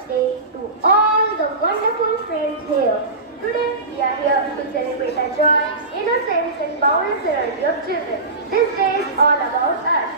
Children's Day to all the wonderful friends here. Today we are here to celebrate the joy, innocence and boundless energy of children. This day is all about us.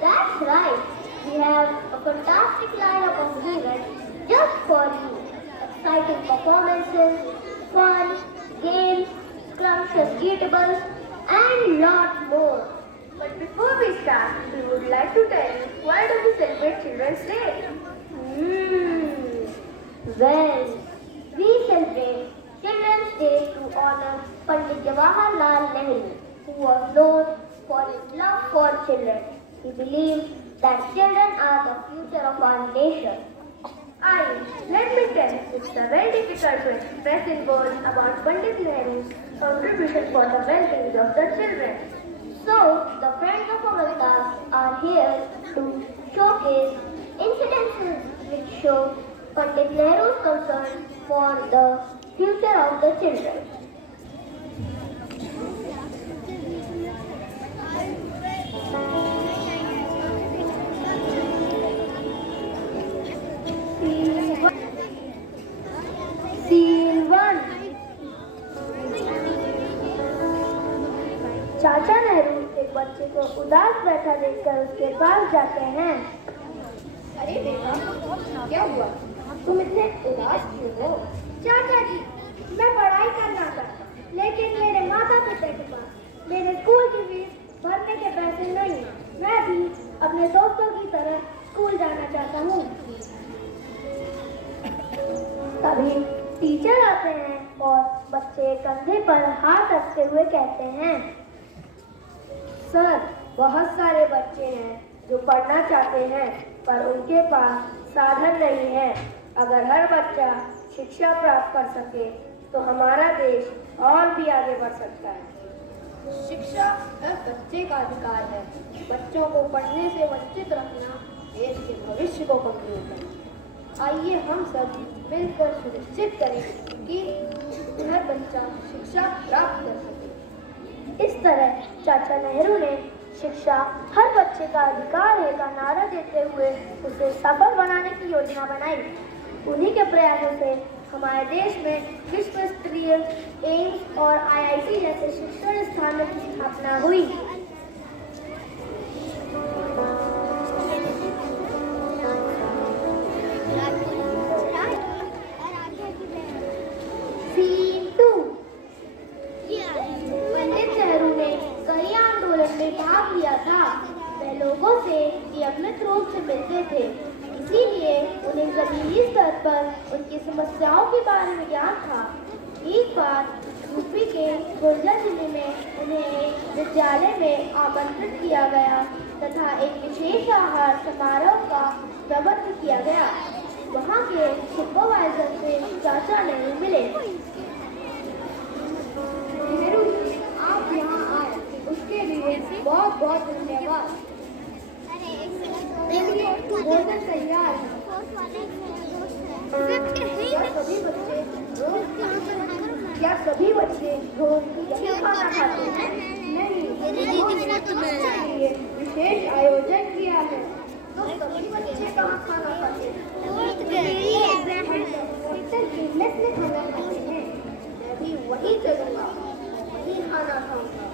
That's right. We have a fantastic lineup of events just for you. Exciting performances, fun, games, scrumptious eatables and lot more. But before we start, we would like to tell you why do we celebrate Children's Day? Well, we celebrate Children's Day to honor Pandit Jawaharlal Nehru, who was known for his love for children. He believed that children are the future of our nation. Let me tell you, it's a very difficult to express in words about Pandit Nehru's contribution for the well-being of the children. So, the Friends of Amrita are here to showcase incidences which show Pandit Nehru's concern for the future of the children. Scene 1. चाचा नेहरू एक बच्चे को उदास बैठा देखकर उसके पास जाते हैं। अरे बेटा, क्या हुआ? तुम इतने उदास क्यों हो? चाचा जी, मैं पढ़ाई करना चाहता हूँ, लेकिन मेरे माता पिता के पास मेरे स्कूल की फीस भरने के पैसे नहीं हैं। मैं भी अपने दोस्तों की तरह स्कूल जाना चाहता हूँ। तभी टीचर आते हैं और बच्चे कंधे पर हाथ रखते हुए कहते हैं, सर, बहुत सारे बच्चे हैं जो पढ़ना चाहते हैं पर उनके पास साधन नहीं है। अगर हर बच्चा शिक्षा प्राप्त कर सके तो हमारा देश और भी आगे बढ़ सकता है। शिक्षा हर बच्चे का अधिकार है। बच्चों को पढ़ने से वंचित रखना देश के भविष्य को कमजोर करना। आइए हम सब मिलकर सुनिश्चित करें कि हर बच्चा शिक्षा प्राप्त कर सके। इस तरह चाचा नेहरू ने शिक्षा हर बच्चे का अधिकार है का नारा देते हुए उसे सफल बनाने की योजना बनाई। उन्हीं के प्रयासों से हमारे देश में विश्व स्तरीय एम्स और IIT जैसे शिक्षण स्थानों की स्थापना हुई। Scene 2. पंडित नेहरू ने कई आंदोलन में भाग लिया था। वे लोगों से नियमित रूप से मिलते थे, इसीलिए उन्हें जमीनी स्तर पर उनकी समस्याओं के बारे में ज्ञान था। एक बार यूपी के गुर्जर जिले में उन्हें एक विद्यालय में आमंत्रित किया गया तथा एक विशेष आहार समारोह का प्रबंध किया गया। वहाँ के सुपरवाइजर से चाचा नेहरू मिले। नेहरू जी, आप यहाँ आए उसके लिए बहुत बहुत धन्यवाद। भोजन तैयार है। क्या सभी बच्चे रोज यही खाना खाते हैं? नहीं, लिए विशेष आयोजन किया है। तो सभी बच्चे कहाँ खाना खाते हैं? में खाना खाते हैं। मैं भी वही चलूँगा, वही खाना खाऊंगा।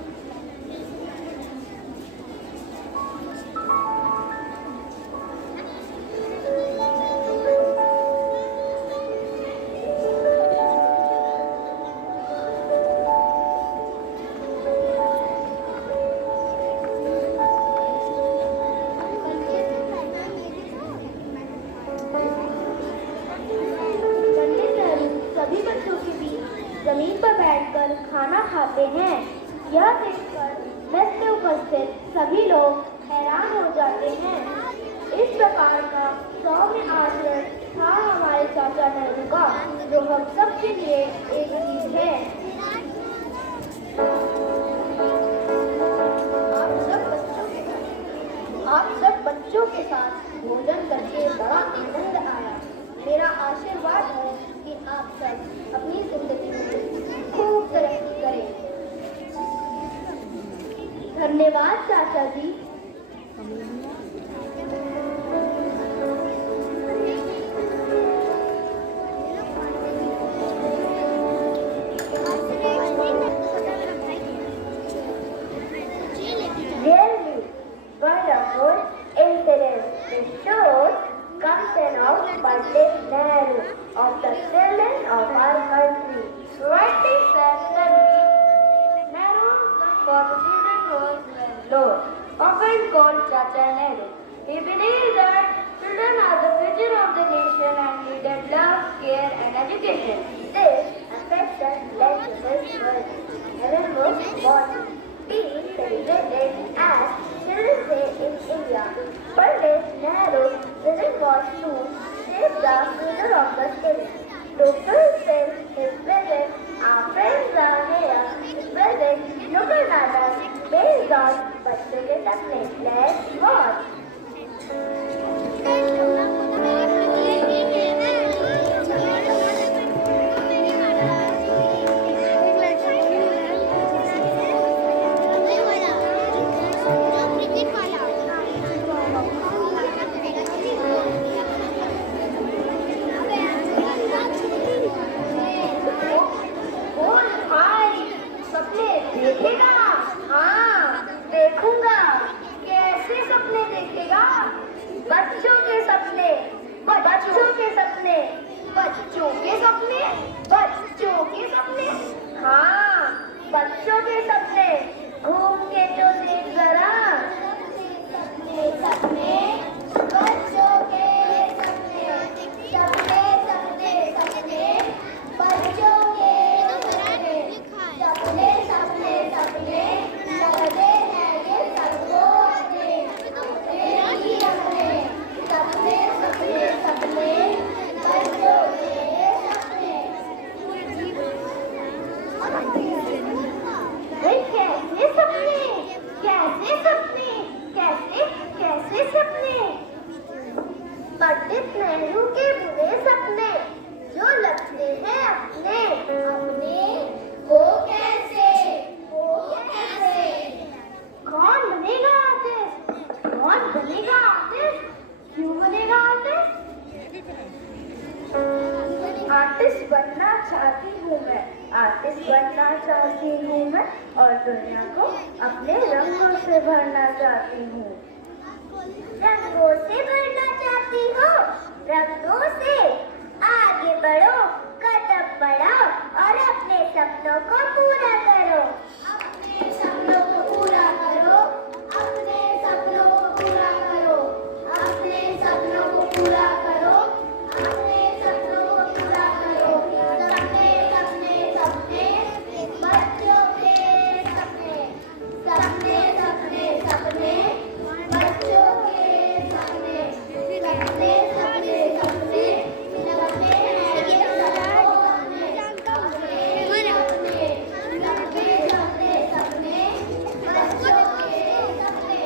जमीन पर बैठकर खाना खाते हैं। यह देखकर मेस में उपस्थित सभी लोग हैरान हो जाते हैं। इस प्रकार का सौम्य आचरण था हमारे चाचा नेहरू का, जो हम सबके लिए एक चीज है। आप सब बच्चों के साथ भोजन करके बड़ा आनंद आया। मेरा आशीर्वाद है कि आप सब अपनी जिंदगी में खूब तरक्की करें। धन्यवाद चाचा जी। Pandit Nehru of the children of our country. Writing says that Nehru's love for the children was Lord, often called Chacha Nehru. He believed that children are the future of the nation and needed love, care and education. This affection led to this world. Nehru was born being celebrated as Children's Day in India. Pandit Nehru's vision was to shape the future of the children. To fulfill his vision, our friends are here to present local natas based on बच्चों के सपने. Let's watch. देखेगा? हाँ, देखूंगा. कैसे सपने देखेगा? बच्चों के सपने, बच्चों के सपने, बच्चों के सपने, बच्चों के सपने. हाँ, बच्चों के सपने. घूम के तो देख जरा. सपने सपने बच्चों के सपने, सपने सपने सपने बच्चों के सपने, सपने सपने सपने लगते हैं ये सबको अपने, अपने ही अपने. सपने सपने सपने बच्चों के सपने. कैसे सपने, कैसे सपने, कैसे कैसे सपने. पंडित नेहरू के बुरे सपने जो लगते हैं अपने, अपने वो कैसे, वो कैसे. कौन बनेगा आर्टिस्ट, कौन बनेगा आर्टिस्ट, क्यों बनेगा आर्टिस्ट. आर्टिस्ट बनना चाहती हूँ मैं, आर्टिस्ट बनना चाहती हूँ मैं और दुनिया को अपने रंगों से भरना चाहती हूँ. रंगों से भरना चाहती हो, रंगों से आगे बढ़ो, कदम बढ़ाओ और अपने सपनों को पूरा करो. अपने सपनों को पूरा करो, अपने सपनों को पूरा करो, अपने सपनों को पूरा करो, अपने सपनों को पूरा करो. सपने सपने सपने बच्चों के सपने, सपने सपने सपने बच्चों के सपने, सपने सपने सपने लगते हैं ये सबको अपने, अपने सपने, सपने सपने सपने बच्चों के सपने.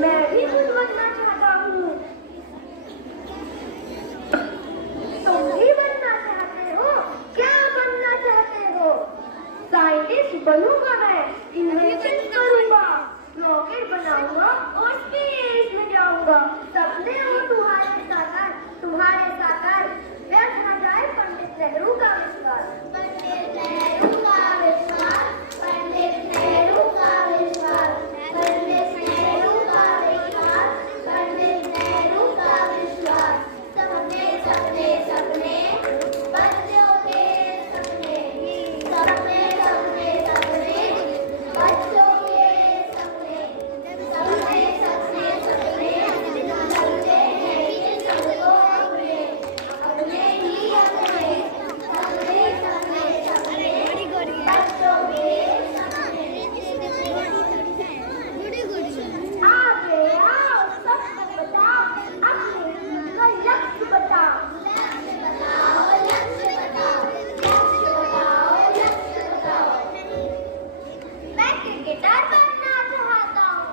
मैं भी कुछ बनना चाहता हूँ. तुम भी बनना चाहते हो? क्या बनना चाहते हो? साइंटिस्ट बनूंगा मैं, इन्वेंशन करूंगा, रॉकेट बनाऊंगा और स्पेस में जाऊंगा. सपने हो तुम्हारे साकार, तुम्हारे साकार. व्यर्थ न जाए पंडित नेहरू का विश्वास, पंडित नेहरू का विश्वास, पंडित नेहरू का विश्वास, पंडित नेहरू का विश्वास, पंडित नेहरू का विश्वास. सपने सपने सपने बच्चों के सपने, सपने सपने सपने बच्चों के सपने, सपने सपने सपने लगते हैं ये सबको अपने, अपने ही अपने. सपने सपने सपने बच्चों के सपने. आगे आओ, सबको बताओ, अपने का लक्ष्य बताओ. लक्ष्य बताओ, लक्ष्य बताओ, लक्ष्य बताओ, लक्ष्य बताओ. मैं क्रिकेटर बनना चाहता हूँ,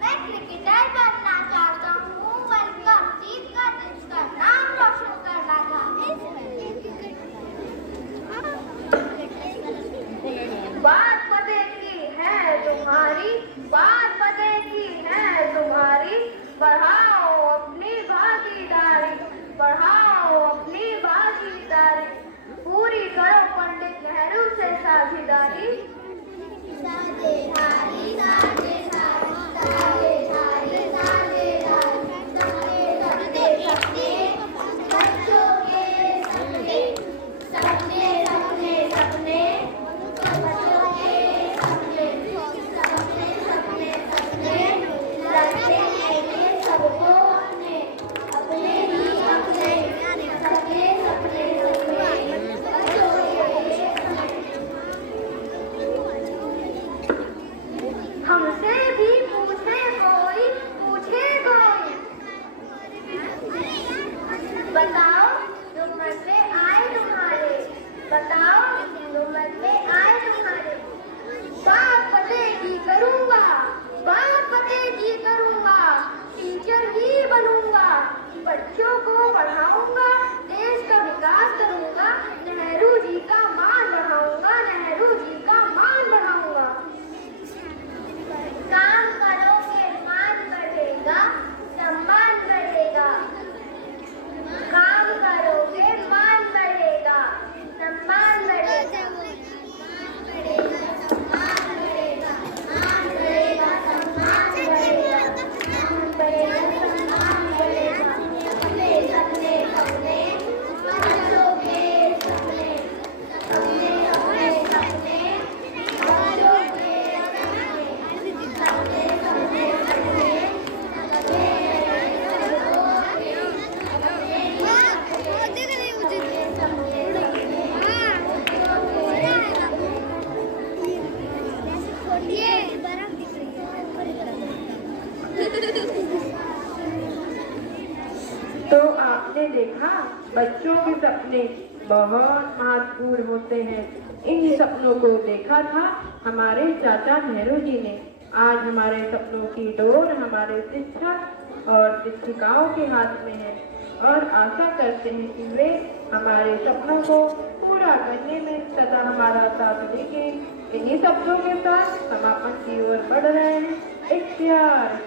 मैं क्रिकेटर बनना चाहता हूँ. वर्ल्ड कप जीत कर देश का नाम रोशन करना चाहता हूँ. बात पते की है तुम्हारी, बात पते की है तुम्हारी. बढ़ाओ अपनी भागीदारी, बढ़ाओ अपनी भागीदारी. पूरी करो पंडित नेहरू से साझेदारी. साझेदारी देखा, बच्चों के सपने बहुत महत्वपूर्ण होते हैं। इन सपनों को देखा था हमारे चाचा नेहरू जी ने। आज हमारे सपनों की डोर हमारे शिक्षक और शिक्षिकाओं के हाथ में है और आशा करते हैं कि वे हमारे सपनों को पूरा करने में सदा हमारा साथ देंगे। इन्हीं शब्दों के साथ समापन की ओर बढ़ रहे हैं एक प्यार